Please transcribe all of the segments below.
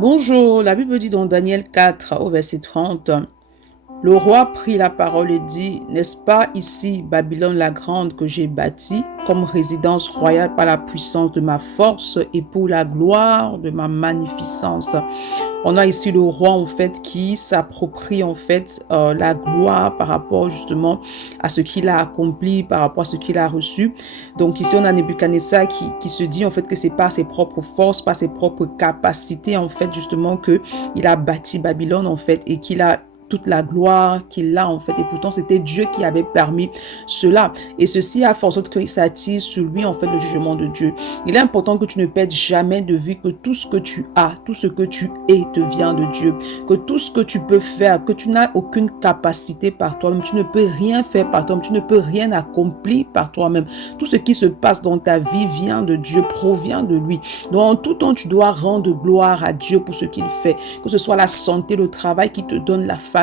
Bonjour, la Bible dit dans Daniel 4 au verset 30, le roi prit la parole et dit, n'est-ce pas ici Babylone la grande que j'ai bâtie comme résidence royale par la puissance de ma force et pour la gloire de ma magnificence. On a ici le roi en fait qui s'approprie en fait la gloire par rapport justement à ce qu'il a accompli, par rapport à ce qu'il a reçu. Donc ici on a Nebuchadnezzar qui se dit en fait que c'est pas ses propres forces, pas ses propres capacités en fait justement que il a bâti Babylone en fait et qu'il a toute la gloire qu'il a en fait et pourtant c'était Dieu qui avait permis cela et ceci a fait en sorte que ça attire sur lui en fait le jugement de Dieu. Il est important que tu ne perdes jamais de vue que tout ce que tu as, tout ce que tu es te vient de Dieu, que tout ce que tu peux faire, que tu n'as aucune capacité par toi-même, tu ne peux rien faire par toi-même, tu ne peux rien accomplir par toi-même. Tout ce qui se passe dans ta vie vient de Dieu, provient de lui. Donc en tout temps, tu dois rendre gloire à Dieu pour ce qu'il fait, que ce soit la santé, le travail qui te donne, la famille,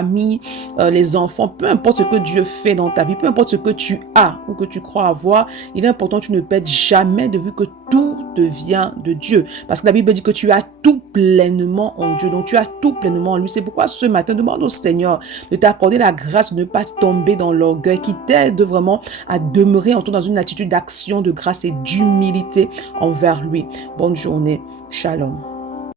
les enfants, peu importe ce que Dieu fait dans ta vie, peu importe ce que tu as ou que tu crois avoir, il est important que tu ne perdes jamais de vue que tout devient de Dieu. Parce que la Bible dit que tu as tout pleinement en Dieu. Donc tu as tout pleinement en lui. C'est pourquoi ce matin, demande au Seigneur de t'accorder la grâce de ne pas tomber dans l'orgueil, qui t'aide vraiment à demeurer en toi dans une attitude d'action, de grâce et d'humilité envers lui. Bonne journée. Shalom.